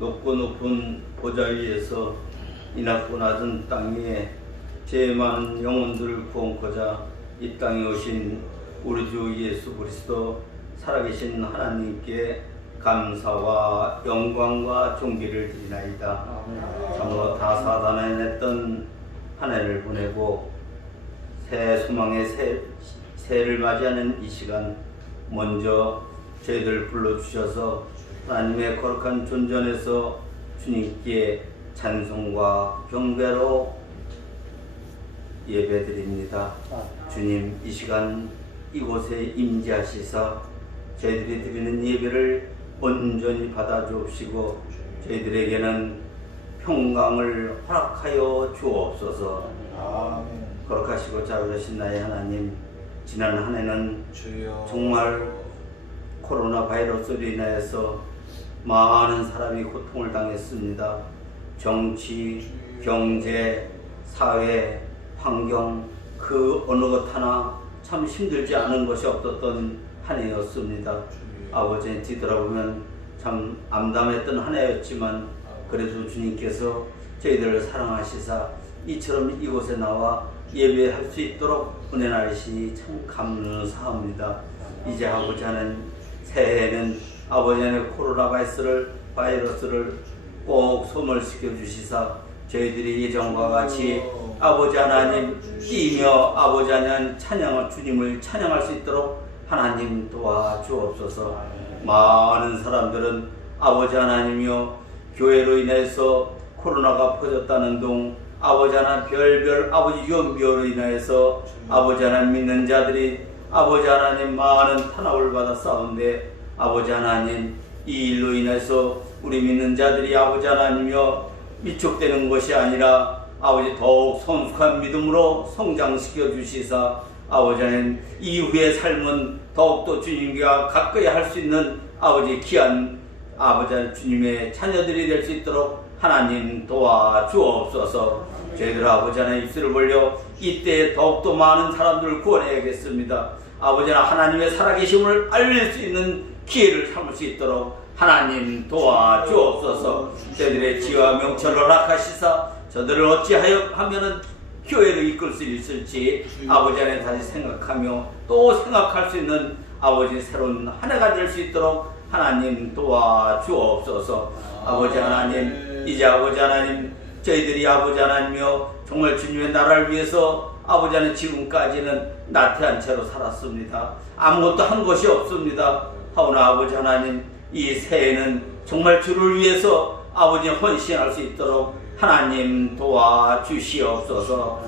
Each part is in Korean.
높고 높은 보좌 위에서 이 낮고 낮은 땅 위에 죄 많은 영혼들을 구원코자 이 땅에 오신 우리 주 예수 그리스도 살아계신 하나님께 감사와 영광과 존귀를 드리나이다. 참으로 다 사단에 냈던 한 해를 보내고 새 소망의 새해를 맞이하는 이 시간 먼저 저희들 불러주셔서 하나님의 거룩한 존전에서 주님께 찬송과 경배로 예배드립니다. 주님, 이 시간 이곳에 임재하시사 저희들이 드리는 예배를 온전히 받아주옵시고 저희들에게는 평강을 허락하여 주옵소서. 거룩하시고 자비로우신 나의 하나님, 지난 한 해는 정말 코로나 바이러스로 인하여서 많은 사람이 고통을 당했습니다. 정치, 경제, 사회, 환경 그 어느 것 하나 참 힘들지 않은 것이 없었던 한 해였습니다. 아버지 뒤돌아보면 참 암담했던 한 해였지만 그래도 주님께서 저희들을 사랑하시사 이처럼 이곳에 나와 예배할 수 있도록 은혜 나리시니 참 감사합니다. 이제 아버지 하는 새해에는 아버지 하나의 코로나 바이러스를 꼭 소멸시켜 주시사 저희들이 예전과 같이 아버지 하나님 뛰며 아버지 하나님 주님을 찬양할 수 있도록 하나님 도와주옵소서. 많은 사람들은 아버지 하나님이여 교회로 인해서 코로나가 퍼졌다는 동 아버지 하나님 별별 아버지 연비로 인하여서 아버지 하나님 믿는 자들이 아버지 하나님 많은 탄압을 받아 싸운데 아버지 하나님 이 일로 인해서 우리 믿는 자들이 아버지 하나님이여 위축되는 것이 아니라 아버지 더욱 성숙한 믿음으로 성장시켜 주시사 아버지 하나님 이후의 삶은 더욱더 주님과 가까이 할 수 있는 아버지 귀한 아버지 하나님 주님의 자녀들이 될 수 있도록 하나님 도와주옵소서. 저희들 아버지 하나님 입술을 벌려 이때 더욱더 많은 사람들을 구원해야겠습니다. 아버지 하나님의 살아계심을 알릴 수 있는 기회를 삼을 수 있도록 하나님 도와주옵소서. 저희들의 지혜와 명철을 허락하시사 저들을 어찌하여 하면은 교회를 이끌 수 있을지 아버지 안에 다시 생각하며 또 생각할 수 있는 아버지 새로운 한 해가 될 수 있도록 하나님 도와주옵소서. 아버지 하나님 이제 아버지 하나님 저희들이 아버지 하나님이여 정말 주님의 나라를 위해서 아버지 하나님 지금까지는 나태한 채로 살았습니다. 아무것도 한 것이 없습니다. 하오나 아버지 하나님 이 새해는 정말 주를 위해서 아버지 헌신할 수 있도록 하나님 도와주시옵소서.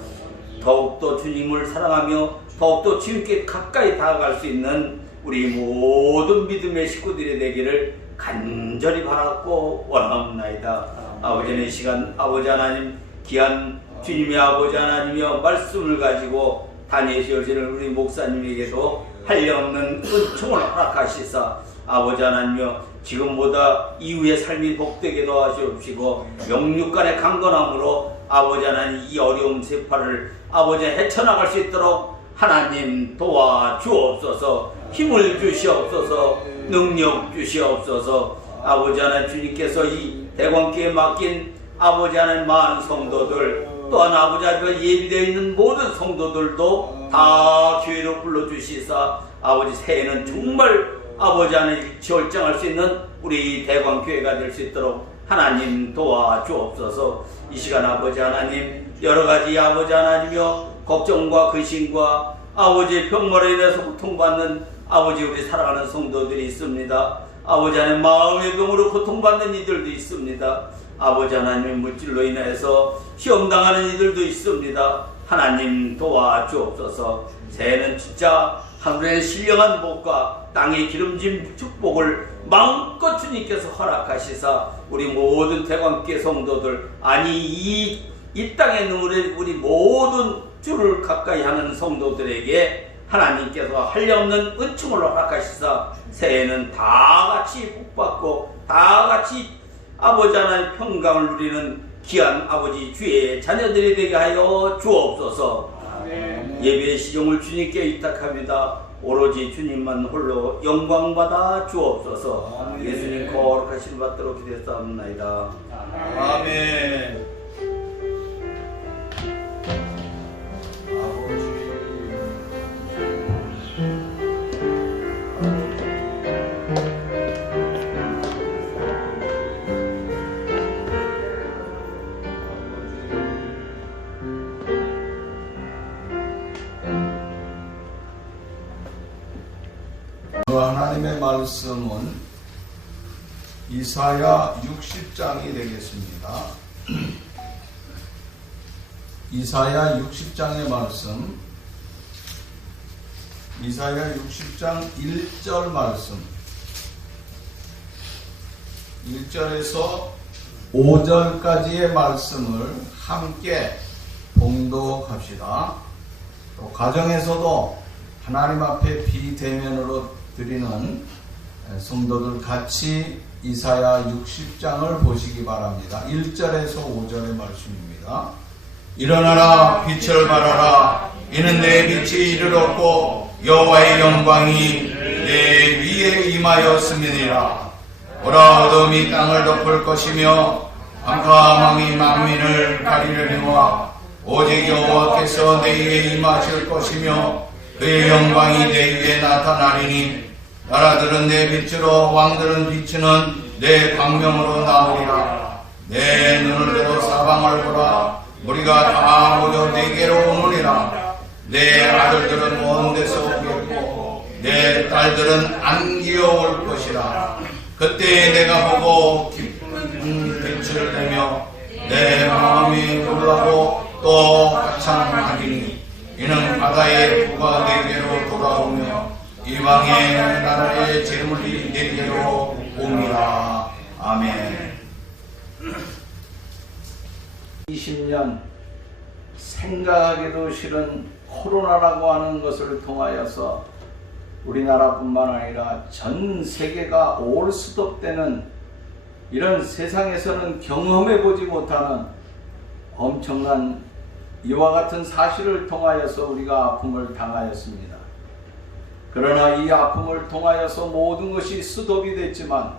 더욱더 주님을 사랑하며 더욱더 주님께 가까이 다가갈 수 있는 우리 모든 믿음의 식구들이 되기를 간절히 바랐고 원하옵나이다. 아버지는 이 시간 아버지 하나님 귀한 주님의 아버지 하나님이여 말씀을 가지고 다니시는 우리 목사님에게도 한량없는 은총을 허락하시사 아버지 하나님이여 지금보다 이후의 삶이 복되게 도와주옵시고 영육간의 강건함으로 아버지 하나님 이 어려운 세파를 아버지 헤쳐나갈 수 있도록 하나님 도와주옵소서. 힘을 주시옵소서. 능력 주시옵소서. 아버지 하나님 주님께서 이 대광교회에 맡긴 아버지 하나님 많은 성도들 또한 아버지 하나님 예비되어 있는 모든 성도들도 다 교회로 불러주시사 아버지 새해는 정말 아버지 하나님 절정할 수 있는 우리 대광교회가 될 수 있도록 하나님 도와주옵소서. 이 시간 아버지 하나님 여러가지 아버지 하나님이여 걱정과 근심과 아버지의 병마로 인해서 고통받는 아버지 우리 사랑하는 성도들이 있습니다. 아버지 하나님 마음의 병으로 고통받는 이들도 있습니다. 아버지 하나님 물질로 인해서 시험당하는 이들도 있습니다. 하나님 도와주옵소서. 새해는 진짜 하늘의 신령한 복과 땅의 기름진 축복을 마음껏 주님께서 허락하시사 우리 모든 대광교회 성도들 아니 이 땅에 있는 우리 모든 주를 가까이 하는 성도들에게 하나님께서 한량없는 은총을 허락하시사 새해는 다 같이 복받고 다 같이 아버지 하나님 평강을 누리는 귀한 아버지 주의 자녀들이 되게 하여 주옵소서. 예배의 시종을 주님께 위탁합니다. 오로지 주님만 홀로 영광받아 주옵소서. 아멘. 예수님 거룩하신 받도록 기대사옵나이다. 아멘. 하나님의 말씀은 이사야 60장이 되겠습니다. 이사야 60장의 말씀, 이사야 60장 1절 말씀, 1절에서 5절까지의 말씀을 함께 봉독합시다. 또 가정에서도 하나님 앞에 비대면으로 드리는 성도들 같이 이사야 60장을 보시기 바랍니다. 1절에서 5절의 말씀입니다. 일어나라, 빛을 발하라. 이는 내 빛이 이르렀고 여호와의 영광이 내 위에 임하였음이니라. 오라, 어둠이 땅을 덮을 것이며 캄캄함이 만민을 가리려니와 오직 여호와께서 내 위에 임하실 것이며 그의 영광이 내 위에 나타나리니 나라들은 내 빛으로 왕들은 비추는 내 광명으로 나오리라. 내 눈을 들어 사방을 보라. 우리가 다 모여 내게로 오느니라. 내 아들들은 먼 데서 오겠고 내 딸들은 안기어 올 것이라. 그때 내가 보고 기쁜 빛을 내며 내 마음이 놀라고 또 가창하리니 이는 바다의 부가 내게로 돌아오며 이방의 나라의 재물이 내게로 옵니다. 아멘. 20년 생각하기도 싫은 코로나라고 하는 것을 통하여서 우리나라뿐만 아니라 전 세계가 올스톱되는 이런 세상에서는 경험해보지 못하는 엄청난 이와 같은 사실을 통하여서 우리가 아픔을 당하였습니다. 그러나 이 아픔을 통하여서 모든 것이 스톱이 됐지만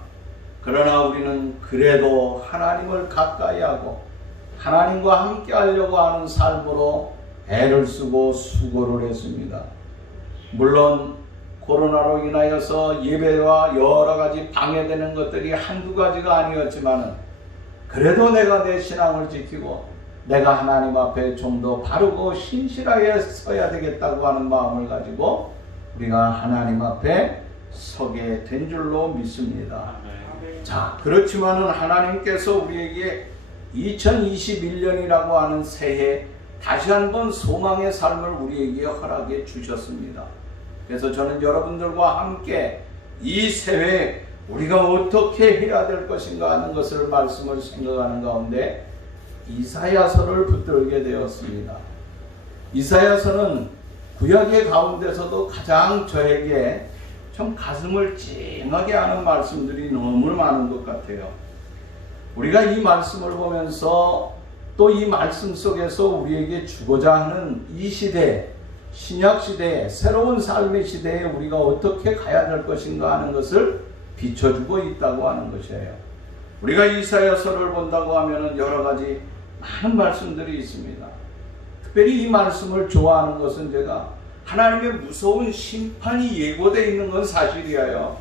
그러나 우리는 그래도 하나님을 가까이 하고 하나님과 함께 하려고 하는 삶으로 애를 쓰고 수고를 했습니다. 물론 코로나로 인하여서 예배와 여러 가지 방해되는 것들이 한두 가지가 아니었지만 그래도 내가 내 신앙을 지키고 내가 하나님 앞에 좀 더 바르고 신실하게 서야 되겠다고 하는 마음을 가지고 우리가 하나님 앞에 서게 된 줄로 믿습니다. 자, 그렇지만은 하나님께서 우리에게 2021년이라고 하는 새해 다시 한번 소망의 삶을 우리에게 허락해 주셨습니다. 그래서 저는 여러분들과 함께 이 새해 우리가 어떻게 해야 될 것인가 하는 것을 말씀을 생각하는 가운데 이사야서를 붙들게 되었습니다. 이사야서는 구약의 가운데서도 가장 저에게 좀 가슴을 찡하게 하는 말씀들이 너무 많은 것 같아요. 우리가 이 말씀을 보면서 또 이 말씀 속에서 우리에게 주고자 하는 이 시대, 신약시대에 새로운 삶의 시대에 우리가 어떻게 가야 될 것인가 하는 것을 비춰주고 있다고 하는 것이에요. 우리가 이사야서를 본다고 하면 여러 가지 많은 말씀들이 있습니다. 특별히 이 말씀을 좋아하는 것은 제가 하나님의 무서운 심판이 예고되어 있는 건 사실이에요.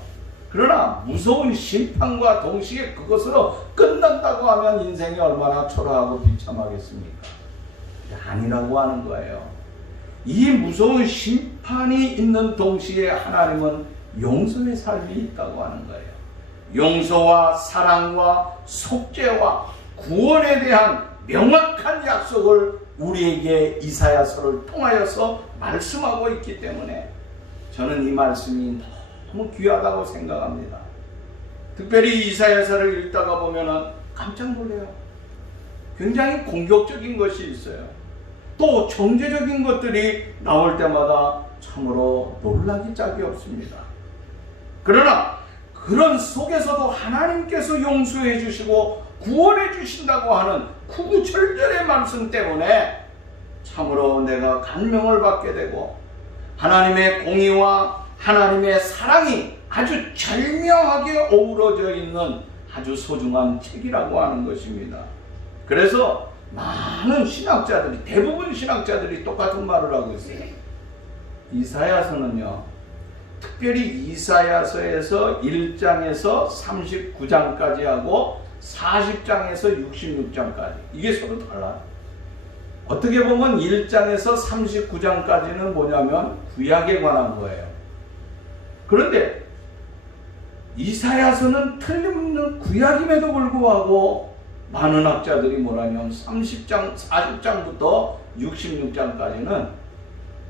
그러나 무서운 심판과 동시에 그것으로 끝난다고 하면 인생이 얼마나 초라하고 비참하겠습니까? 아니라고 하는 거예요. 이 무서운 심판이 있는 동시에 하나님은 용서의 삶이 있다고 하는 거예요. 용서와 사랑과 속죄와 구원에 대한 명확한 약속을 우리에게 이사야서를 통하여서 말씀하고 있기 때문에 저는 이 말씀이 너무 귀하다고 생각합니다. 특별히 이사야서를 읽다가 보면 깜짝 놀래요. 굉장히 공격적인 것이 있어요. 또 정죄적인 것들이 나올 때마다 참으로 놀라기 짝이 없습니다. 그러나 그런 속에서도 하나님께서 용서해 주시고 구원해 주신다고 하는 구구절절의 말씀 때문에 참으로 내가 감명을 받게 되고 하나님의 공의와 하나님의 사랑이 아주 절묘하게 어우러져 있는 아주 소중한 책이라고 하는 것입니다. 그래서 많은 신학자들이, 대부분 신학자들이 똑같은 말을 하고 있어요. 이사야서는요, 특별히 이사야서에서 1장에서 39장까지 하고 40장에서 66장까지, 이게 서로 달라요. 어떻게 보면 1장에서 39장까지는 뭐냐면 구약에 관한 거예요. 그런데 이사야서는 틀림없는 구약임에도 불구하고 많은 학자들이 뭐라면 30장, 40장부터 66장까지는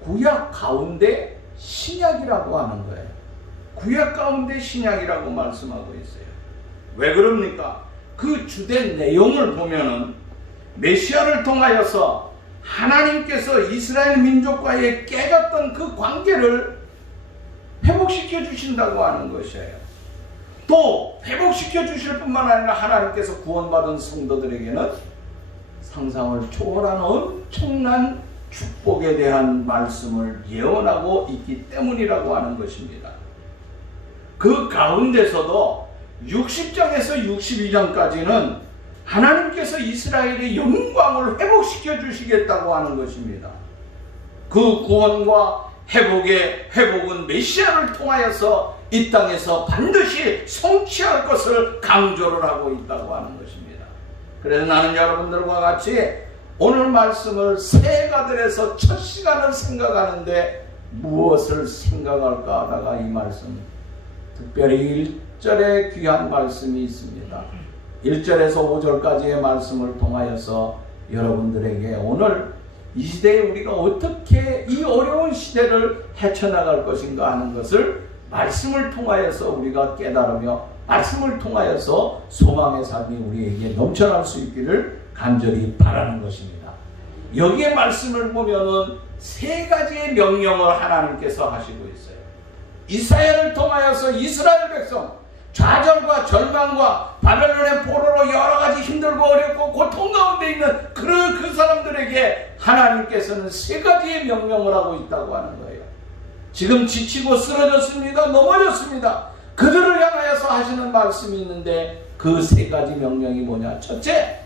구약 가운데 신약이라고 하는 거예요. 구약 가운데 신약이라고 말씀하고 있어요. 왜 그럽니까? 그 주된 내용을 보면은 메시아를 통하여서 하나님께서 이스라엘 민족과의 깨졌던 그 관계를 회복시켜 주신다고 하는 것이에요. 또 회복시켜 주실 뿐만 아니라 하나님께서 구원받은 성도들에게는 상상을 초월한 엄청난 축복에 대한 말씀을 예언하고 있기 때문이라고 하는 것입니다. 그 가운데서도 60장에서 62장까지는 하나님께서 이스라엘의 영광을 회복시켜 주시겠다고 하는 것입니다. 그 구원과 회복은 메시아를 통하여서 이 땅에서 반드시 성취할 것을 강조를 하고 있다고 하는 것입니다. 그래서 나는 여러분들과 같이 오늘 말씀을 새해가들에서 첫 시간을 생각하는데 무엇을 생각할까 하다가 이 말씀, 특별히 1절에 귀한 말씀이 있습니다. 1절에서 5절까지의 말씀을 통하여서 여러분들에게 오늘 이 시대에 우리가 어떻게 이 어려운 시대를 헤쳐나갈 것인가 하는 것을 말씀을 통하여서 우리가 깨달으며 말씀을 통하여서 소망의 삶이 우리에게 넘쳐날 수 있기를 간절히 바라는 것입니다. 여기에 말씀을 보면은 세 가지의 명령을 하나님께서 하시고 있어요. 이사야를 통하여서 이스라엘 백성, 좌절과 절망과 바벨론의 포로로 여러 가지 힘들고 어렵고 고통 가운데 있는 그 사람들에게 하나님께서는 세 가지의 명령을 하고 있다고 하는 거예요. 지금 지치고 쓰러졌습니다. 넘어졌습니다. 그들을 향하여서 하시는 말씀이 있는데 그 세 가지 명령이 뭐냐? 첫째,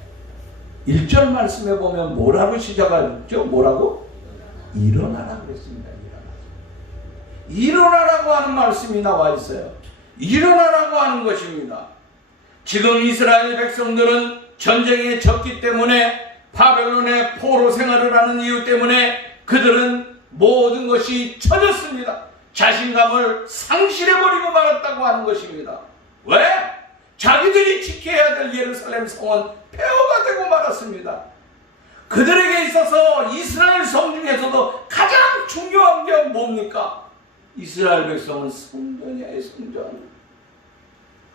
1절 말씀에 보면 뭐라고 시작하죠? 뭐라고? 일어나라고 했습니다. 일어나라고 하는 말씀이 나와 있어요. 일어나라고 하는 것입니다. 지금 이스라엘 백성들은 전쟁에 졌기 때문에 바벨론의 포로 생활을 하는 이유 때문에 그들은 모든 것이 처졌습니다. 자신감을 상실해버리고 말았다고 하는 것입니다. 왜? 자기들이 지켜야 될 예루살렘 성은 폐허가 되고 말았습니다. 그들에게 있어서 이스라엘 성 중에서도 가장 중요한 게 뭡니까? 이스라엘 백성은 성전이에요, 성전.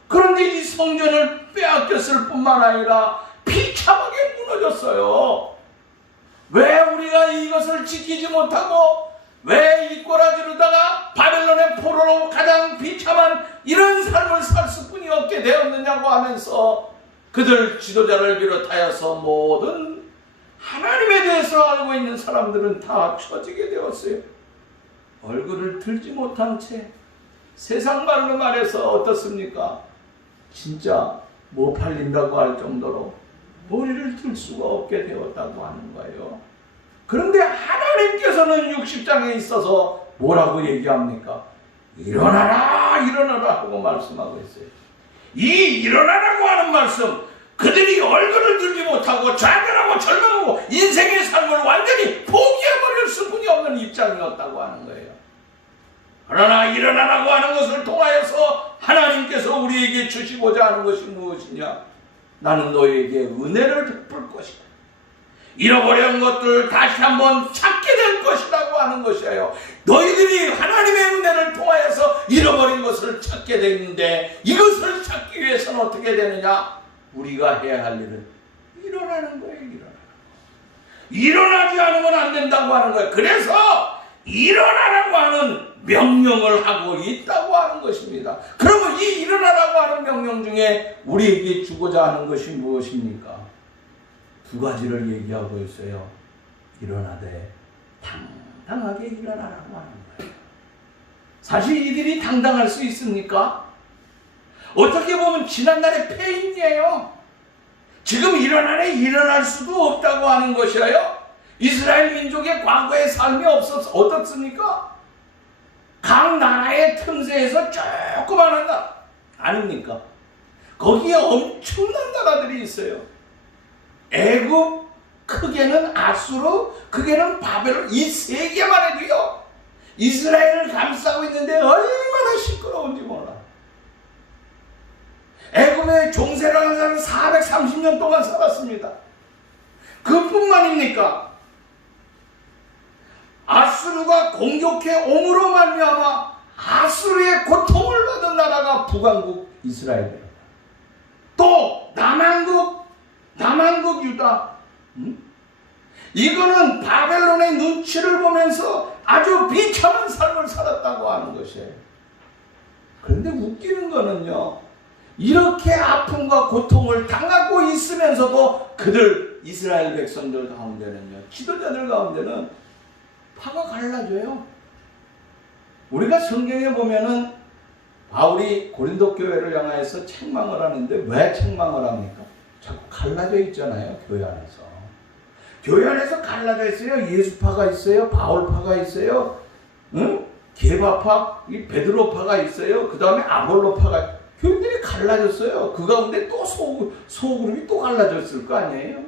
그런데 이 성전을 빼앗겼을 뿐만 아니라 비참하게 무너졌어요. 왜 우리가 이것을 지키지 못하고 왜 이 꼬라지르다가 바벨론의 포로로 가장 비참한 이런 삶을 살 수뿐이 없게 되었느냐고 하면서 그들 지도자를 비롯하여서 모든 하나님에 대해서 알고 있는 사람들은 다 처지게 되었어요. 얼굴을 들지 못한 채 세상 말로 말해서 어떻습니까? 진짜 못 팔린다고 할 정도로 머리를 들 수가 없게 되었다고 하는 거예요. 그런데 하나님께서는 60장에 있어서 뭐라고 얘기합니까? 일어나라, 일어나라 하고 말씀하고 있어요. 이 일어나라고 하는 말씀, 그들이 얼굴을 들지 못하고 좌절하고 절망하고 인생의 삶을 완전히 포기해버릴 수뿐이 없는 입장이었다고 하는 거예요. 그러나 일어나라고 하는 것을 통하여서 하나님께서 우리에게 주시고자 하는 것이 무엇이냐? 나는 너희에게 은혜를 베풀 것이다. 잃어버린 것들 다시 한번 찾게 될 것이라고 하는 것이에요. 너희들이 하나님의 은혜를 통하여서 잃어버린 것을 찾게 되는데 이것을 찾기 위해서는 어떻게 되느냐? 우리가 해야 할 일은 일어나는 거예요. 일어나지 않으면 안 된다고 하는 거예요. 그래서 일어나라고 하는 명령을 하고 있다고 하는 것입니다. 그러면 이 일어나라고 하는 명령 중에 우리에게 주고자 하는 것이 무엇입니까? 두 가지를 얘기하고 있어요. 일어나되 당당하게 일어나라고 하는 거예요. 사실 이들이 당당할 수 있습니까? 어떻게 보면 지난날의 패인이에요. 지금 일어날 수도 없다고 하는 것이에요. 이스라엘 민족의 과거의 삶이 어떻습니까? 각 나라의 틈새에서 조그마한 나라 아닙니까? 거기에 엄청난 나라들이 있어요. 애굽, 크게는 아수르, 크게는 바벨론, 이 세 개만 해도요 이스라엘을 감싸고 있는데 얼마나 시끄러운지 몰라. 애굽의 종세라는 사람은 430년 동안 살았습니다. 그뿐만입니까? 아수르가 공격해 옴으로 말미암아 아수르의 고통을 받은 나라가 북왕국 이스라엘입니다. 또 남왕국 유다. 이거는 바벨론의 눈치를 보면서 아주 비참한 삶을 살았다고 하는 것이에요. 그런데 웃기는 거는요, 이렇게 아픔과 고통을 당하고 있으면서도 그들 이스라엘 백성들 가운데는요, 지도자들 가운데는 파가 갈라져요. 우리가 성경에 보면은 바울이 고린도 교회를 향하여서 책망을 하는데 왜 책망을 합니까? 자꾸 갈라져 있잖아요. 교회 안에서. 교회 안에서 갈라져 있어요. 예수파가 있어요. 바울파가 있어요. 응? 게바파, 이 베드로파가 있어요. 그 다음에 아볼로파가, 교회들이 갈라졌어요. 그 가운데 또 소그룹이 또 갈라졌을 거 아니에요.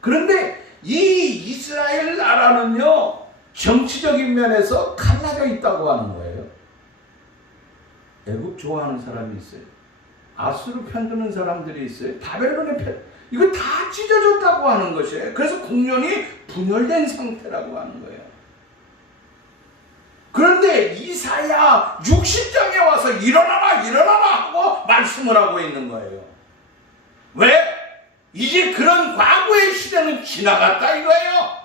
그런데 이 이스라엘 나라는요, 정치적인 면에서 갈라져 있다고 하는 거예요. 애굽 좋아하는 사람이 있어요. 아수르 편드는 사람들이 있어요. 바벨론의 편, 이거 다 찢어졌다고 하는 것이에요. 그래서 국론이 분열된 상태라고 하는 거예요. 그런데 이사야 60장에 와서 일어나라 하고 말씀을 하고 있는 거예요. 왜? 이제 그런 과거의 시대는 지나갔다 이거예요.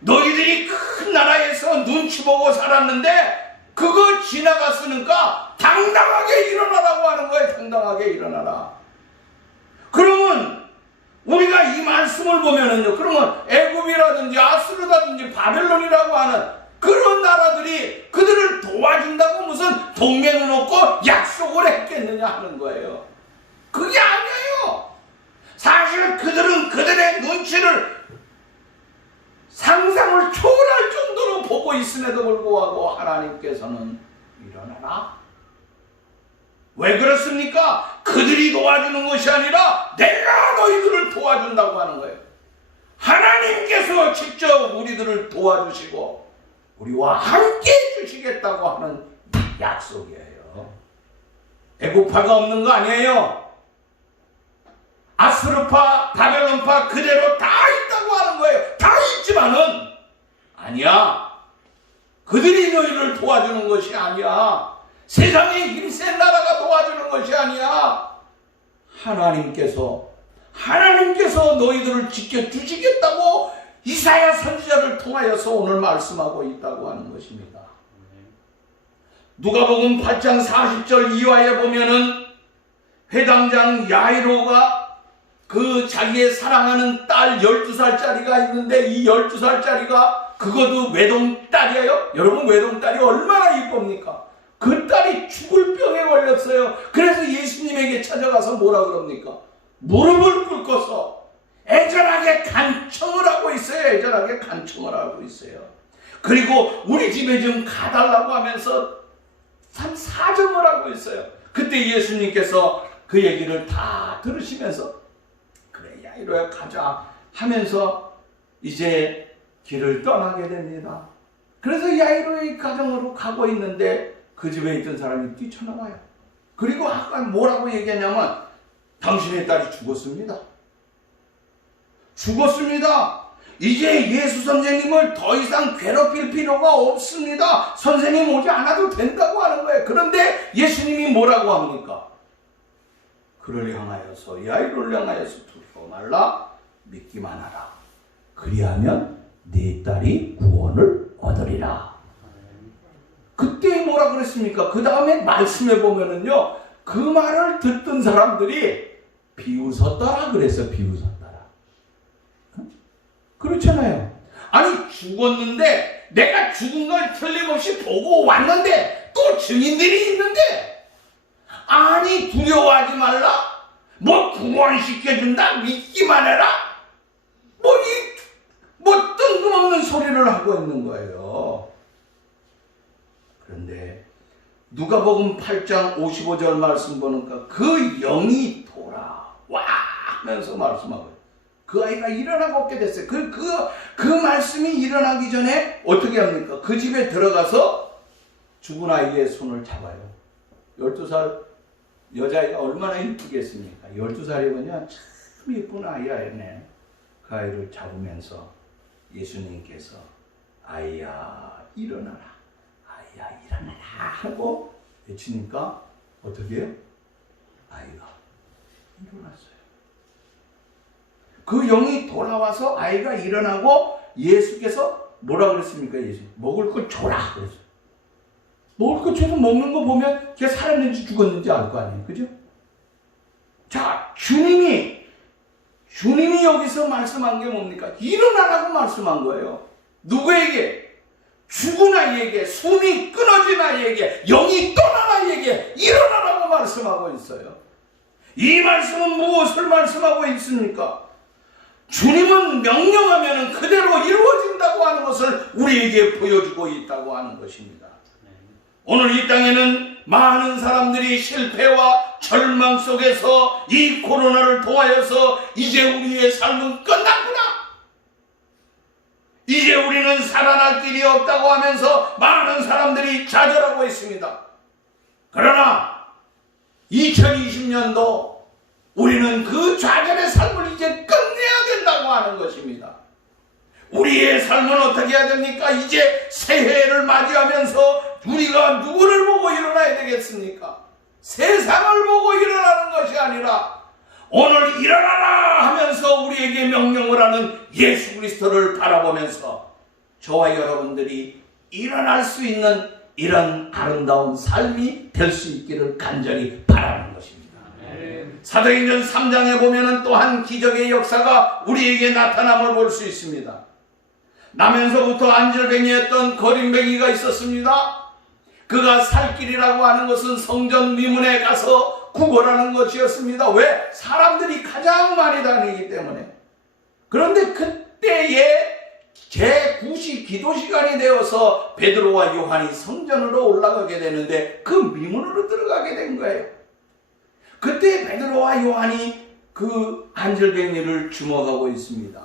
너희들이 큰 나라에서 눈치 보고 살았는데 그거 지나갔으니까 당당하게 일어나라고 하는 거예요. 당당하게 일어나라. 그러면 우리가 이 말씀을 보면은요, 그러면 애굽이라든지 아수르라든지 바벨론이라고 하는 그런 나라들이 그들을 도와준다고 무슨 동맹을 놓고 약속을 했겠느냐 하는 거예요. 그게 아니에요. 사실 그들은 그들의 눈치를 상상을 초월할 정도로 보고 있음에도 불구하고 하나님께서는 일어나라. 왜 그렇습니까? 그들이 도와주는 것이 아니라 내가 너희들을 도와준다고 하는 거예요. 하나님께서 직접 우리들을 도와주시고 우리와 함께 해주시겠다고 하는 약속이에요. 애국파가 없는 거 아니에요. 아수르파, 바벨론파 그대로 다 있다고 하는 거예요. 다 있지만은 아니야. 그들이 너희를 도와주는 것이 아니야. 세상에 힘센 나라가 도와주는 것이 아니야. 하나님께서 너희들을 지켜주시겠다고 이사야 선지자를 통하여서 오늘 말씀하고 있다고 하는 것입니다. 누가복음 8장 40절 이하에 보면은 회당장 야이로가 그 자기의 사랑하는 딸 12살짜리가 있는데 이 12살짜리가 그것도 외동딸이에요. 여러분 외동딸이 얼마나 이쁩니까? 그 딸이 죽을 병에 걸렸어요. 그래서 예수님에게 찾아가서 뭐라 그럽니까? 무릎을 꿇고서 애절하게 간청을 하고 있어요. 애절하게 간청을 하고 있어요. 그리고 우리 집에 좀 가달라고 하면서 참 사정을 하고 있어요. 그때 예수님께서 그 얘기를 다 들으시면서 그래 야이로야 가자 하면서 이제 길을 떠나게 됩니다. 그래서 야이로의 가정으로 가고 있는데 그 집에 있던 사람이 뛰쳐나와요. 그리고 아까 뭐라고 얘기하냐면 당신의 딸이 죽었습니다. 이제 예수 선생님을 더 이상 괴롭힐 필요가 없습니다. 선생님 오지 않아도 된다고 하는 거예요. 그런데 예수님이 뭐라고 합니까? 그를 향하여서 야이로를 향하여서 두려워 말라 믿기만 하라. 그리하면 네 딸이 구원을 얻으리라. 그때 뭐라 그랬습니까? 그 다음에 말씀해 보면은요, 그 말을 듣던 사람들이 비웃었더라 그래서 비웃었더라. 그렇잖아요. 아니 죽었는데 내가 죽은 걸 틀림없이 보고 왔는데 또 증인들이 있는데 아니 두려워하지 말라 뭐 구원시켜준다 믿기만 해라 뭐 뜬금없는 소리를 하고 있는 거예요. 그런데 누가복음 8장 55절 말씀 보니까 그 영이 돌아와 하면서 말씀하고요. 그 아이가 일어나고 없게 됐어요. 그 말씀이 일어나기 전에 어떻게 합니까? 그 집에 들어가서 죽은 아이의 손을 잡아요. 12살 여자아이가 얼마나 이쁘겠습니까? 12살이면요 참 이쁜 아이야네. 그 아이를 잡으면서 예수님께서 아이야 일어나라 아이야 일어나라 하고 외치니까 어떻게 해요? 아이가 일어났어요. 그 영이 돌아와서 아이가 일어나고 예수께서 뭐라 그랬습니까? 예수 먹을 거 줘라 그랬어요. 먹을 거 줘서 먹는 거 보면 걔 살았는지 죽었는지 알 거 아니에요. 그죠? 자, 주님이 여기서 말씀한 게 뭡니까? 일어나라고 말씀한 거예요. 누구에게? 죽은 아이에게, 숨이 끊어진 아이에게, 영이 떠난 아이에게 일어나라고 말씀하고 있어요. 이 말씀은 무엇을 말씀하고 있습니까? 주님은 명령하면 그대로 이루어진다고 하는 것을 우리에게 보여주고 있다고 하는 것입니다. 오늘 이 땅에는 많은 사람들이 실패와 절망 속에서 이 코로나를 통하여서 이제 우리의 삶은 끝났구나. 이제 우리는 살아날 길이 없다고 하면서 많은 사람들이 좌절하고 있습니다. 그러나 2020년도 우리는 그 좌절의 삶을 이제 끝내야 된다고 하는 것입니다. 우리의 삶은 어떻게 해야 됩니까? 이제 새해를 맞이하면서 우리가 누구를 보고 일어나야 되겠습니까? 세상을 보고 일어나는 것이 아니라 오늘 일어나라 하면서 우리에게 명령을 하는 예수 그리스도를 바라보면서 저와 여러분들이 일어날 수 있는 이런 아름다운 삶이 될 수 있기를 간절히 바라는 것입니다. 사도행전 3장에 보면은 또한 기적의 역사가 우리에게 나타남을 볼 수 있습니다. 나면서부터 안절뱅이였던 거린뱅이가 있었습니다. 그가 살 길이라고 하는 것은 성전 미문에 가서 구걸하는 것이었습니다. 왜? 사람들이 가장 많이 다니기 때문에. 그런데 그때에 제9시 기도 시간이 되어서 베드로와 요한이 성전으로 올라가게 되는데 그 미문으로 들어가게 된 거예요. 그때 베드로와 요한이 그 안절뱅이를 주목하고 있습니다.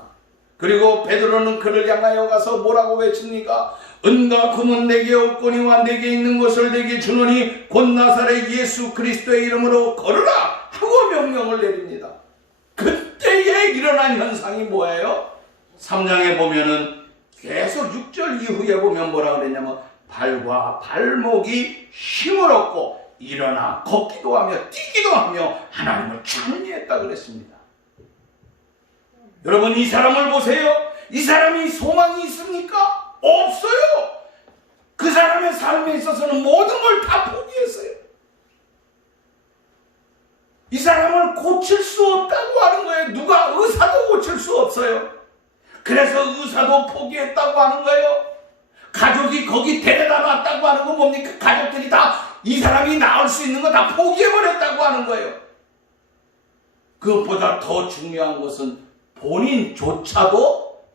그리고 베드로는 그를 향하여 가서 뭐라고 외칩니까? 은과 금은 내게 없거니와 내게 있는 것을 내게 주노니 곧 나사렛 예수 그리스도의 이름으로 걸으라 하고 명령을 내립니다. 그때에 일어난 현상이 뭐예요? 3장에 보면은 계속 6절 이후에 보면 뭐라 그랬냐면 발과 발목이 힘을 얻고 일어나 걷기도 하며 뛰기도 하며 하나님을 찬미했다 그랬습니다. 여러분 이 사람을 보세요. 이 사람이 소망이 있습니까? 없어요. 그 사람의 삶에 있어서는 모든 걸 다 포기했어요. 이 사람을 고칠 수 없다고 하는 거예요. 누가 의사도 고칠 수 없어요. 그래서 의사도 포기했다고 하는 거예요. 가족이 거기 데려다 놨다고 하는 건 뭡니까? 가족들이 다 이 사람이 나을 수 있는 거 다 포기해버렸다고 하는 거예요. 그것보다 더 중요한 것은 본인조차도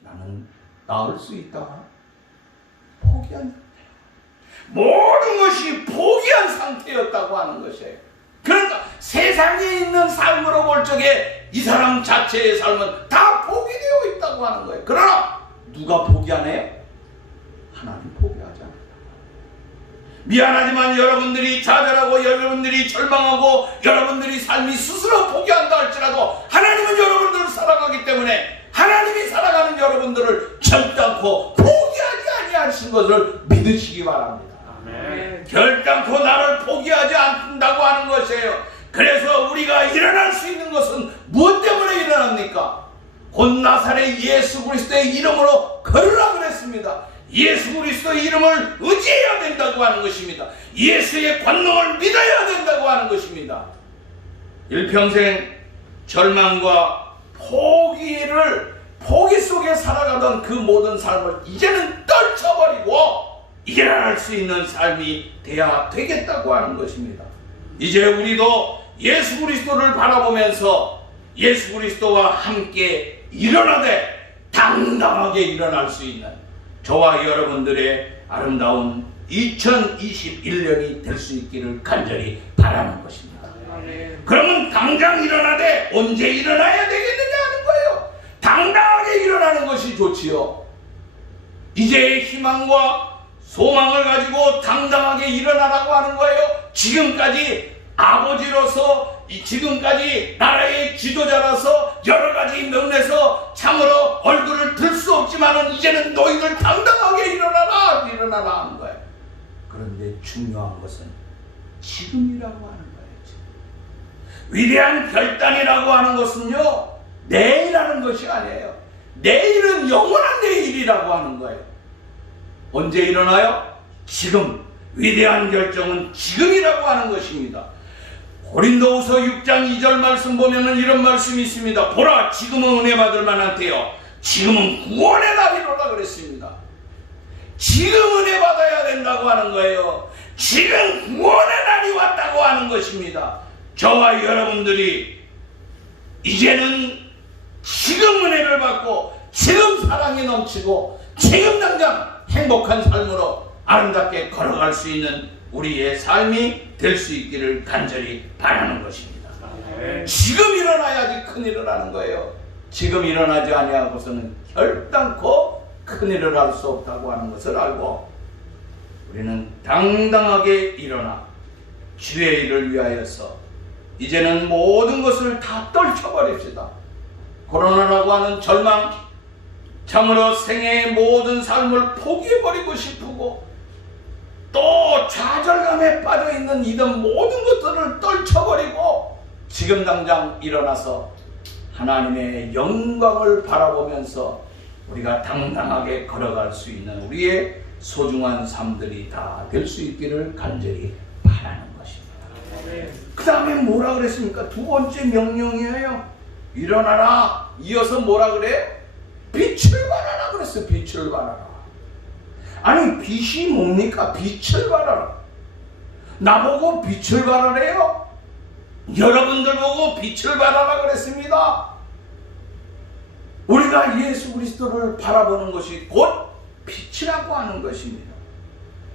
나는 나을 수 있다. 포기한 모든 것이 포기한 상태였다고 하는 것이에요. 그러니까 세상에 있는 삶으로 볼 적에 이 사람 자체의 삶은 다 포기되어 있다고 하는 거예요. 그러나 누가 포기하네요? 하나님 포기하지 않는다. 미안하지만 여러분들이 좌절하고 여러분들이 절망하고 여러분들이 삶이 스스로 포기한다 할지라도 하나님은 여러분들을 사랑하기 때문에 하나님이 사랑하는 여러분들을 결단코 포기하지 아니하신 것을 믿으시기 바랍니다. 아멘. 결단코 나를 포기하지 않는다고 하는 것이에요. 그래서 우리가 일어날 수 있는 것은 무엇 때문에 일어납니까? 곧 나사렛 예수 그리스도의 이름으로 걸으라 그랬습니다. 예수 그리스도의 이름을 의지해야 된다고 하는 것입니다. 예수의 권능을 믿어야 된다고 하는 것입니다. 일평생 절망과 포기를 포기 속에 살아가던 그 모든 삶을 이제는 떨쳐버리고 일어날 수 있는 삶이 돼야 되겠다고 하는 것입니다. 이제 우리도 예수 그리스도를 바라보면서 예수 그리스도와 함께 일어나되 당당하게 일어날 수 있는 저와 여러분들의 아름다운 2021년이 될 수 있기를 간절히 바라는 것입니다. 그러면 당장 일어나되 언제 일어나야 되겠느냐 하는 거예요. 당당하게 일어나는 것이 좋지요. 이제의 희망과 소망을 가지고 당당하게 일어나라고 하는 거예요. 지금까지 아버지로서, 지금까지 나라의 지도자로서 여러 가지 면에서 참으로 얼굴을 들 수 없지만은 이제는 너희들 당당하게 일어나라 하는 거예요. 그런데 중요한 것은 지금이라고 하는 거예요. 지금. 위대한 결단이라고 하는 것은요, 내일 하는 것이 아니에요. 내일은 영원한 내일이라고 하는 거예요. 언제 일어나요? 지금. 위대한 결정은 지금이라고 하는 것입니다. 고린도후서 6장 2절 말씀 보면은 이런 말씀이 있습니다. 보라, 지금은 은혜 받을 만한 때요, 지금은 구원의 날이로라 그랬습니다. 지금 은혜 받아야 된다고 하는 거예요. 지금 구원의 날이 왔다고 하는 것입니다. 저와 여러분들이 이제는 지금 은혜를 받고 지금 사랑이 넘치고 지금 당장 행복한 삶으로 아름답게 걸어갈 수 있는 우리의 삶이 될 수 있기를 간절히 바라는 것입니다. 지금 일어나야지 큰일을 하는 거예요. 지금 일어나지 아니하고서는 결단코 큰일을 할 수 없다고 하는 것을 알고 우리는 당당하게 일어나 주의 일을 위하여서 이제는 모든 것을 다 떨쳐버립시다. 코로나라고 하는 절망, 참으로 생애의 모든 삶을 포기해버리고 싶고 또 좌절감에 빠져있는 이런 모든 것들을 떨쳐버리고 지금 당장 일어나서 하나님의 영광을 바라보면서 우리가 당당하게 걸어갈 수 있는 우리의 소중한 삶들이 다 될 수 있기를 간절히 바라는 것입니다. 그 다음에 뭐라 그랬습니까? 두 번째 명령이에요. 일어나라. 이어서 뭐라 그래? 빛을 발하라 그랬어요. 빛을 발하라. 아니, 빛이 뭡니까? 빛을 발하라. 나보고 빛을 발하래요? 여러분들 보고 빛을 발하라 그랬습니다. 우리가 예수 그리스도를 바라보는 것이 곧 빛이라고 하는 것입니다.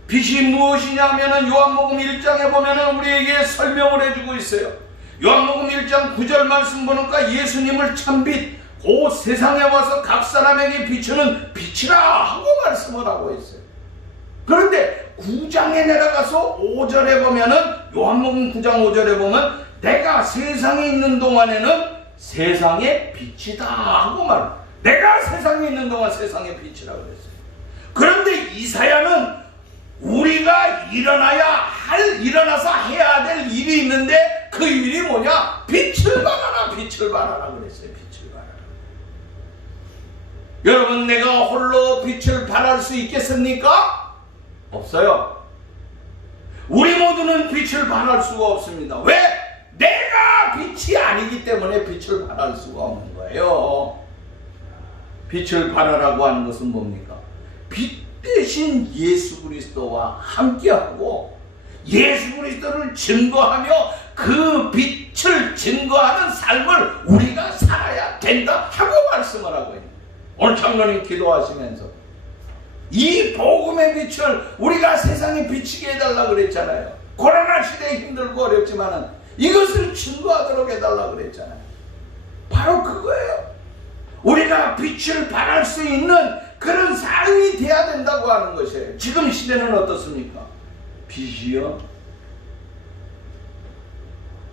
빛이 무엇이냐면은 요한복음 1장에 보면은 우리에게 설명을 해주고 있어요. 요한복음 1장 9절 말씀 보니까 예수님을 참빛, 그 세상에 와서 각 사람에게 비추는 빛이라 하고 말씀을 하고 있어요. 그런데 9장에 내려가서 5절에 보면은 요한복음 9장 5절에 보면 내가 세상에 있는 동안에는 세상의 빛이다 하고 말해요. 내가 세상에 있는 동안 세상의 빛이라 그랬어요. 그런데 이사야는 우리가 일어나서 해야 될 일이 있는데 그 일이 뭐냐? 빛을 발하라, 빛을 발하라 그랬어요. 빛을 발하라. 여러분, 내가 홀로 빛을 발할 수 있겠습니까? 없어요. 우리 모두는 빛을 발할 수가 없습니다. 왜? 내가 빛이 아니기 때문에 빛을 발할 수가 없는 거예요. 빛을 발하라고 하는 것은 뭡니까? 빛 대신 예수 그리스도와 함께하고 예수 그리스도를 증거하며 그 빛을 증거하는 삶을 우리가 살아야 된다 하고 말씀을 하고 있는, 오늘 장로님 기도하시면서 이 복음의 빛을 우리가 세상에 비치게 해달라고 그랬잖아요. 코로나 시대에 힘들고 어렵지만은 이것을 증거하도록 해달라고 그랬잖아요. 바로 그거예요. 우리가 빛을 발할 수 있는 그런 삶이 돼야 된다고 하는 것이에요. 지금 시대는 어떻습니까? 빛이요?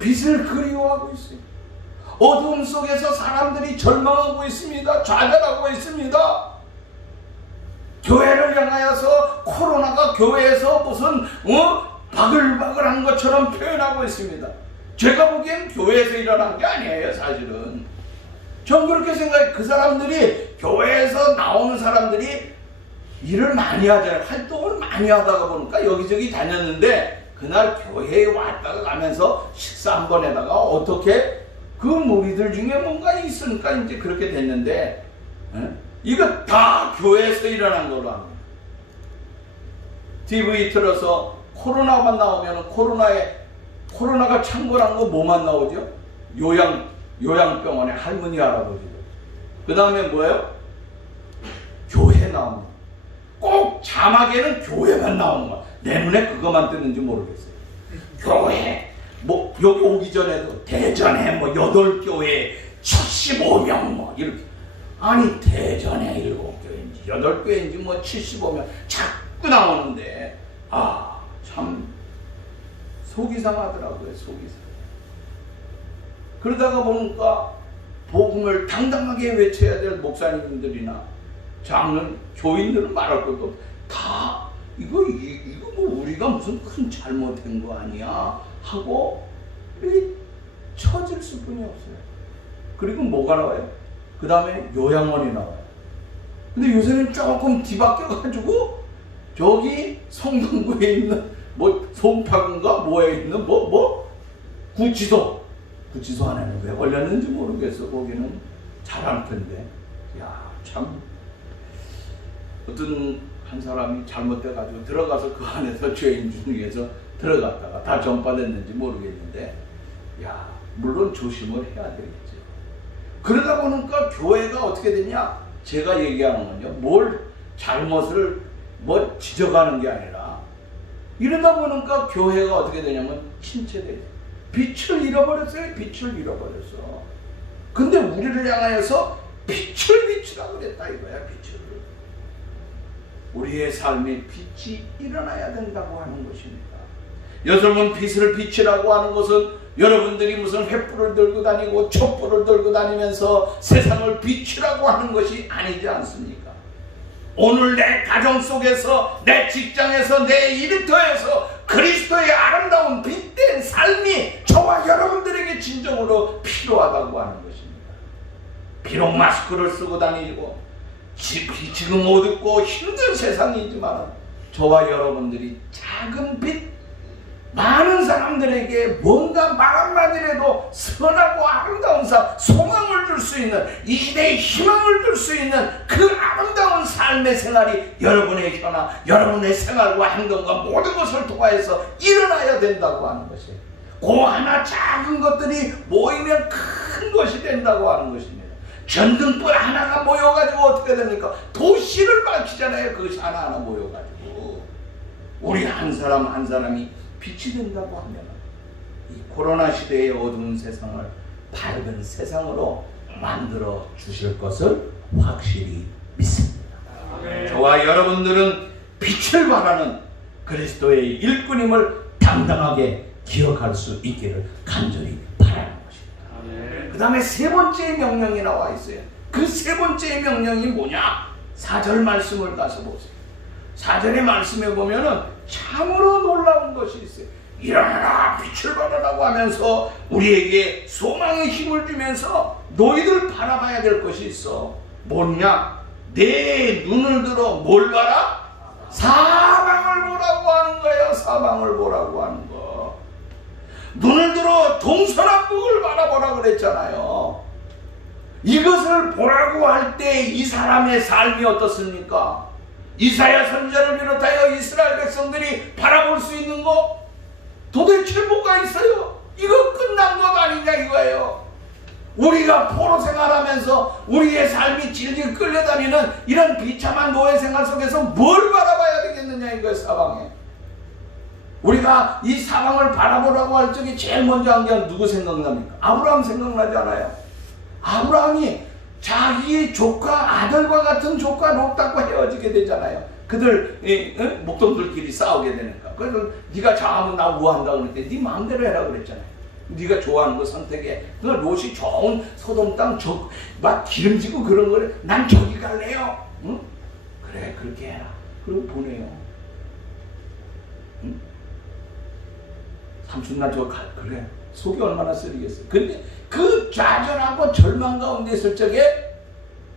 빛을 그리워하고 있어요. 어두움 속에서 사람들이 절망하고 있습니다. 좌절하고 있습니다. 교회를 향하여서 코로나가 교회에서 무슨 바글바글한 것처럼 표현하고 있습니다. 제가 보기엔 교회에서 일어난 게 아니에요. 사실은 전 그렇게 생각해요. 그 사람들이 교회에서 나오는 사람들이 일을 많이 하잖아요. 활동을 많이 하다가 보니까 여기저기 다녔는데 그날 교회에 왔다가 가면서 식사 한 번에다가 어떻게 그 무리들 중에 뭔가 있으니까 이제 그렇게 됐는데, 예? 이거 다 교회에서 일어난 걸로 합니다. TV 틀어서 코로나만 나오면 코로나가 창궐한 거 뭐만 나오죠? 요양병원에 할머니 할아버지들. 그 다음에 뭐예요? 교회 나오는 거. 꼭 자막에는 교회만 나오는 거야. 내 눈에 그것만 뜨는지 모르겠어요. 교회 뭐 여기 오기 전에도 대전에 뭐 8교회 75명 뭐 이렇게. 아니 대전에 7교회인지 8교회인지 뭐 75명 자꾸 나오는데 참 속이 상하더라고요. 속이 상해. 그러다가 보니까 복음을 당당하게 외쳐야 될 목사님들이나 장로님, 교인들은 말할 것도 다 이거 뭐 우리가 무슨 큰 잘못한 거 아니야 하고 처질 수뿐이 없어요. 그리고 뭐가 나와요? 그 다음에 요양원이 나와요. 근데 요새는 조금 뒤바뀌어가지고 저기 성동구에 있는 뭐 송파군가 뭐에 있는 구치소 안에는 왜 걸렸는지 모르겠어. 거기는 잘할 텐데. 야, 참 어떤 한 사람이 잘못돼가지고 들어가서 그 안에서 죄인 중에서 들어갔다가 다 전파됐는지 모르겠는데, 야, 물론 조심을 해야 되겠죠. 그러다 보니까 교회가 어떻게 되냐? 제가 얘기하는 건요, 뭘 잘못을 뭐 지적하는 게 아니라, 이러다 보니까 교회가 어떻게 되냐면 침체돼요. 빛을 잃어버렸어요. 빛을 잃어버렸어. 근데 우리를 향하여서 빛을 비추라고 그랬다 이거야. 빛을. 우리의 삶에 빛이 일어나야 된다고 하는 것입니다. 여러분, 빛을 비추라고 하는 것은 여러분들이 무슨 횃불을 들고 다니고 촛불을 들고 다니면서 세상을 비추라고 하는 것이 아니지 않습니까? 오늘 내 가정 속에서, 내 직장에서, 내 일터에서 그리스도의 아름다운 빛된 삶이 저와 여러분들에게 진정으로 필요하다고 하는 것입니다. 비록 마스크를 쓰고 다니고 지금 어둡고 힘든 세상이지만 저와 여러분들이 작은 빛, 많은 사람들에게 뭔가 말 한마디라도 선하고 아름다운 소망을 줄 수 있는, 이대의 희망을 줄 수 있는 그 아름다운 삶의 생활이 여러분의 현황, 여러분의 생활과 행동과 모든 것을 통하여서 일어나야 된다고 하는 것이에요. 그 하나 작은 것들이 모이면 큰 것이 된다고 하는 것입니다. 전등불 하나가 모여가지고 어떻게 됩니까? 도시를 밝히잖아요. 그것이 하나하나 모여가지고. 우리 한 사람 한 사람이 빛이 된다고 하면 이 코로나 시대의 어두운 세상을 밝은 세상으로 만들어 주실 것을 확실히 믿습니다. 저와 여러분들은 빛을 발하는 그리스도의 일꾼임을 당당하게 기억할 수 있기를 간절히 바라는 것입니다. 그 다음에 세 번째 명령이 나와 있어요. 그 세 번째 명령이 뭐냐? 4절 말씀을 가서 보세요. 4절의 말씀에 보면은 참으로 놀라운 것이 있어요. 일어나라, 빛을 발하라고 하면서 우리에게 소망의 힘을 주면서 너희들 바라봐야 될 것이 있어. 뭐냐? 내 눈을 들어 뭘 봐라? 사방을 보라고 하는 거예요. 사방을 보라고 하는 거. 눈을 들어 동서남북을 바라보라 그랬잖아요. 이것을 보라고 할 때 이 사람의 삶이 어떻습니까? 이사야 선지자를 비롯하여 이스라엘 백성들이 바라볼 수 있는 거 도대체 뭐가 있어요? 이거 끝난 것 아니냐 이거예요. 우리가 포로 생활하면서 우리의 삶이 질질 끌려다니는 이런 비참한 노예 생활 속에서 뭘 바라봐야 되겠느냐 이거예요. 사방에. 우리가 이 사방을 바라보라고 할 적에 제일 먼저 한 게 누구 생각납니까? 아브라함 생각나지 않아요? 아브라함이 자기의 조카, 아들과 같은 조카 롯하고 헤어지게 되잖아요. 그들 목동들끼리 싸우게 되니까. 그래서 네가 자하면 나 우한다 그랬더니 네 마음대로 해라 그랬잖아요. 네가 좋아하는 거 선택해. 그 롯이 좋은 소돔 땅 막 기름지고 그런 거를 난 저기 갈래요. 응? 그래 그렇게 해라. 그리고 보내요. 응? 삼촌 나 저거 그래. 속이 얼마나 쓰리겠어요. 근데 그 좌절하고 절망 가운데 있을 적에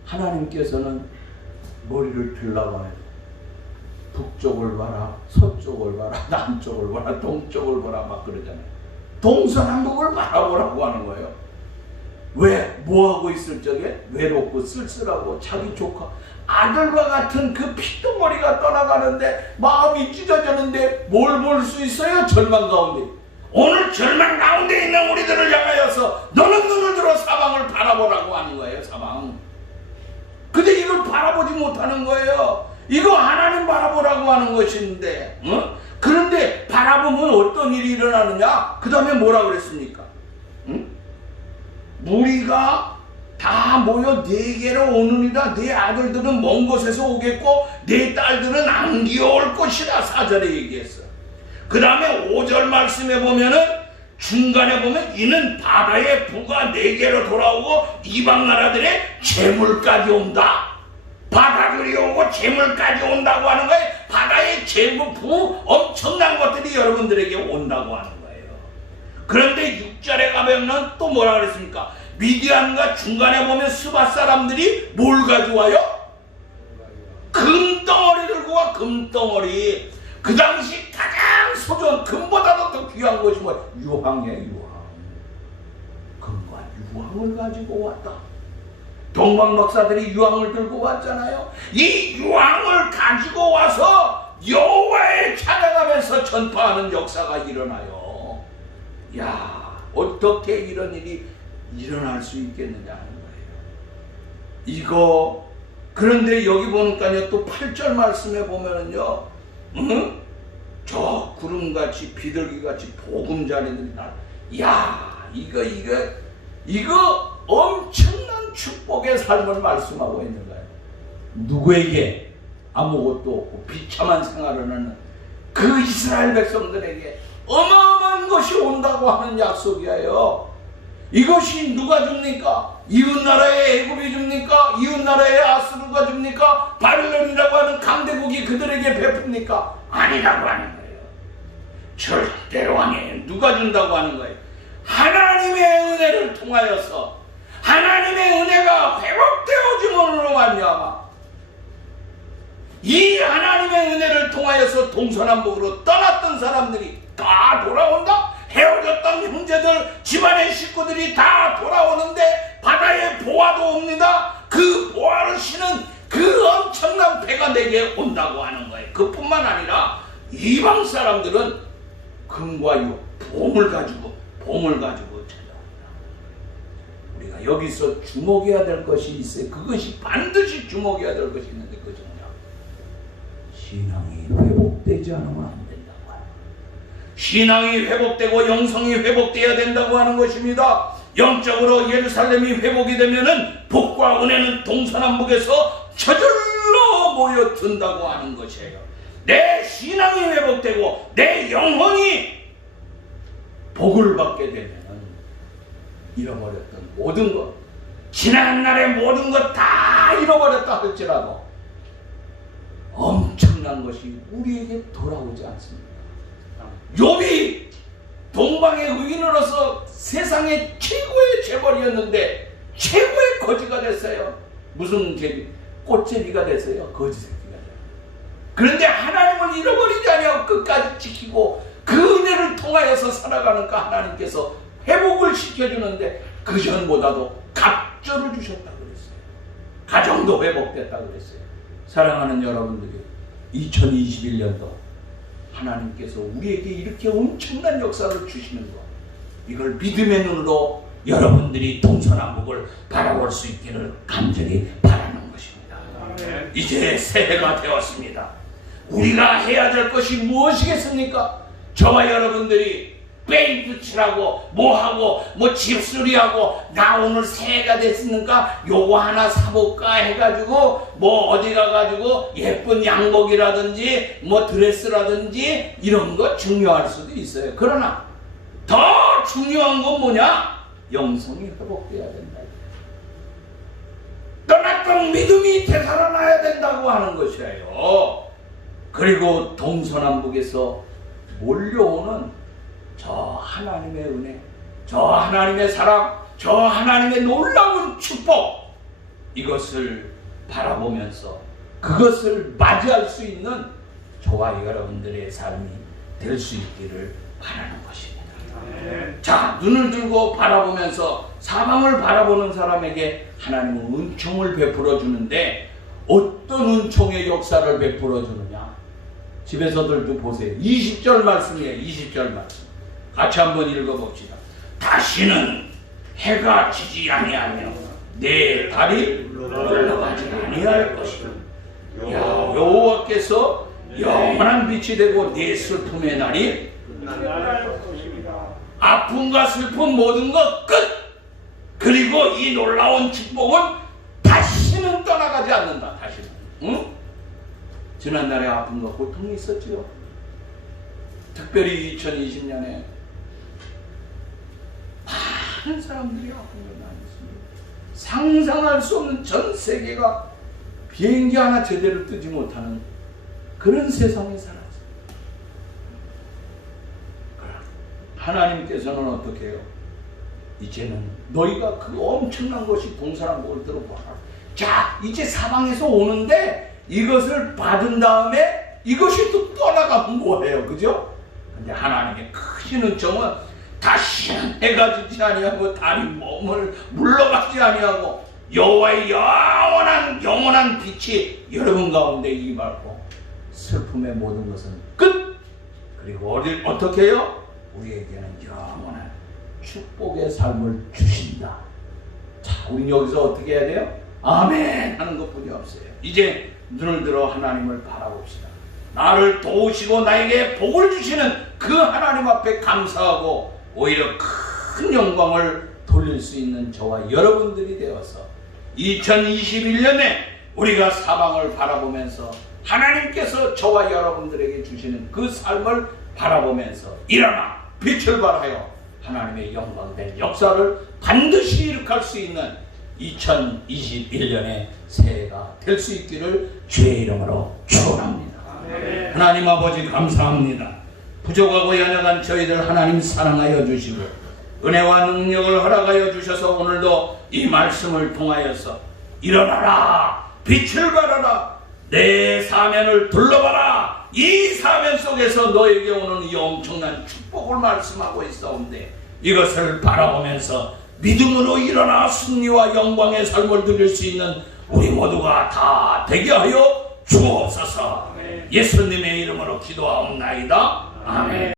하나님께서는 머리를 들라고 해요. 북쪽을 봐라, 서쪽을 봐라, 남쪽을 봐라, 동쪽을 봐라 막 그러잖아요. 동서남북을 바라보라고 하는 거예요. 왜? 뭐하고 있을 적에? 외롭고 쓸쓸하고 자기 조카 아들과 같은 그 핏덩어리가 떠나가는데 마음이 찢어지는데 뭘 볼 수 있어요? 절망 가운데. 오늘 절망 가운데 있는 우리들을 향하여서 너는 눈을 들어 사방을 바라보라고 하는 거예요. 사방. 근데 이걸 바라보지 못하는 거예요. 이거 하나님 바라보라고 하는 것인데, 그런데 바라보면 어떤 일이 일어나느냐? 그 다음에 뭐라 그랬습니까? 무리가 다 모여 네게로 오느니라. 네 아들들은 먼 곳에서 오겠고 네 딸들은 안 기어올 것이라. 4절에 얘기했어. 그 다음에 5절 말씀에 보면은 중간에 보면 이는 바다의 부가 네게로 돌아오고 이방 나라들의 재물까지 온다. 바다들이 오고 재물까지 온다고 하는 거예요. 바다의 재물, 부, 엄청난 것들이 여러분들에게 온다고 하는 거예요. 그런데 6절에 가면은 또 뭐라 그랬습니까? 미디안과 중간에 보면 스바 사람들이 뭘 가져와요? 금덩어리 들고 와. 금덩어리. 그 당시 가장 소중한 금보다도 더 귀한 것이 뭐야? 유황이에요. 유황. 금과 유황을 가지고 왔다. 동방 박사들이 유황을 들고 왔잖아요. 이 유황을 가지고 와서 여호와를 찬양하면서 전파하는 역사가 일어나요. 야, 어떻게 이런 일이 일어날 수 있겠느냐 하는 거예요. 이거 그런데 여기 보니까요, 또 8절 말씀에 보면은요, 저 구름같이 비둘기같이 보금자리들이 나. 야, 이거 엄청난 축복의 삶을 말씀하고 있는 거예요. 누구에게? 아무것도 없고 비참한 생활을 하는 그 이스라엘 백성들에게 어마어마한 것이 온다고 하는 약속이에요. 이것이 누가 줍니까? 이웃나라의 애굽이 줍니까? 이웃나라의 아수르가 줍니까? 바빌론이라고 하는 강대국이 그들에게 베풉니까? 아니라고 하는 거예요. 절대로 아니에요. 누가 준다고 하는 거예요? 하나님의 은혜를 통하여서 하나님의 은혜가 회복되어짐으로 말미암아 이 하나님의 은혜를 통하여서 동서남북으로 떠났던 사람들이 다 돌아온다. 헤어졌던 형제들, 집안의 식구들이 다 돌아오는데 바다에 보화도 옵니다. 그 보화를 쉬는 그 엄청난 배가 내게 온다고 하는 거예요. 그뿐만 아니라 이방 사람들은 금과 유, 봄을 가지고 찾아옵니다. 우리가 여기서 주목해야 될 것이 있어요. 그것이 반드시 주목해야 될 것이 있는데 그것이 뭐냐? 신앙이 회복되지 않으면 안 된다고 하는 거예요. 신앙이 회복되고 영성이 회복되어야 된다고 하는 것입니다. 영적으로 예루살렘이 회복이 되면은 복과 은혜는 동서남북에서 저절로 모여든다고 하는 것이에요. 내 신앙이 회복되고 내 영혼이 복을 받게 되면은 잃어버렸던 모든 것, 지난날의 모든 것 다 잃어버렸다 할지라도 엄청난 것이 우리에게 돌아오지 않습니다. 욥이 동방의 의인으로서 세상의 최고의 재벌이었는데 최고의 거지가 됐어요. 무슨 제비? 꽃제비가 됐어요. 거지 새끼가 돼요. 그런데 하나님을 잃어버리지 아니하고 끝까지 지키고 그 은혜를 통하여서 살아가니까 하나님께서 회복을 시켜주는데 그 전보다도 갑절을 주셨다고 그랬어요. 가정도 회복됐다고 그랬어요. 사랑하는 여러분들이 2021년도 하나님께서 우리에게 이렇게 엄청난 역사를 주시는 것, 이걸 믿음의 눈으로 여러분들이 동서남북을 바라볼 수 있기를 간절히 바라는 것입니다. 아멘. 이제 새해가 되었습니다. 우리가 해야 될 것이 무엇이겠습니까? 저와 여러분들이 페인트 칠하고 뭐하고 뭐 집수리하고 나 오늘 새해가 됐으니까 요거 하나 사볼까 해가지고 뭐 어디 가가지고 예쁜 양복이라든지 뭐 드레스라든지 이런 거 중요할 수도 있어요. 그러나 더 중요한 건 뭐냐? 영성이 회복돼야 된다. 떠났던 믿음이 되살아나야 된다고 하는 것이에요. 그리고 동서남북에서 몰려오는 저 하나님의 은혜, 저 하나님의 사랑, 저 하나님의 놀라운 축복, 이것을 바라보면서 그것을 맞이할 수 있는 저와 여러분들의 삶이 될 수 있기를 바라는 것입니다. 자, 눈을 들고 바라보면서 사방을 바라보는 사람에게 하나님은 은총을 베풀어 주는데 어떤 은총의 역사를 베풀어 주느냐? 집에서들도 보세요. 20절 말씀이에요. 20절 말씀. 같이 한번 읽어봅시다. 다시는 해가 지지 아니하며 내 달이 흘러가지 아니할 것이다. 여호와께서 영원한 빛이 되고 내 슬픔의 날이 아픔과 슬픔 모든 것 끝. 그리고 이 놀라운 축복은 다시는 떠나가지 않는다. 다시는. 응? 지난날에 아픔과 고통이 있었지요. 특별히 2020년에 많은 사람들이 아픔을 당했습니다. 상상할 수 없는 전 세계가 비행기 하나 제대로 뜨지 못하는 그런 세상에 살았어요. 하나님께서는 어떻게 해요? 이제는 너희가 그 엄청난 것이 동서남북을 들어봐라. 자, 이제 사방에서 오는데 이것을 받은 다음에 이것이 또 떠나가면 뭐해요? 그죠? 근데 하나님의 크신 은총은 다시는 해가 지지 아니하고 달이 몸을 물러가지 아니하고 여호와의 영원한 빛이 여러분 가운데 임하고 슬픔의 모든 것은 끝. 그리고 어떻게 해요? 우리에게는 영원한 축복의 삶을 주신다. 자, 우린 여기서 어떻게 해야 돼요? 아멘 하는 것뿐이 없어요. 이제 눈을 들어 하나님을 바라봅시다. 나를 도우시고 나에게 복을 주시는 그 하나님 앞에 감사하고 오히려 큰 영광을 돌릴 수 있는 저와 여러분들이 되어서 2021년에 우리가 사방을 바라보면서 하나님께서 저와 여러분들에게 주시는 그 삶을 바라보면서 일어나 빛을 발하여 하나님의 영광된 역사를 반드시 이룩할 수 있는 2021년의 새해가 될 수 있기를 주의 이름으로 축원합니다. 하나님 아버지 감사합니다. 부족하고 연약한 저희들 하나님 사랑하여 주시고 은혜와 능력을 허락하여 주셔서 오늘도 이 말씀을 통하여서 일어나라 빛을 발하라 내 사면을 둘러봐라. 이 사면 속에서 너에게 오는 이 엄청난 축복을 말씀하고 있사온데 이것을 바라보면서 믿음으로 일어나 승리와 영광의 삶을 누릴 수 있는 우리 모두가 다 되게 하여 주옵소서. 예수님의 이름으로 기도하옵나이다. 아멘.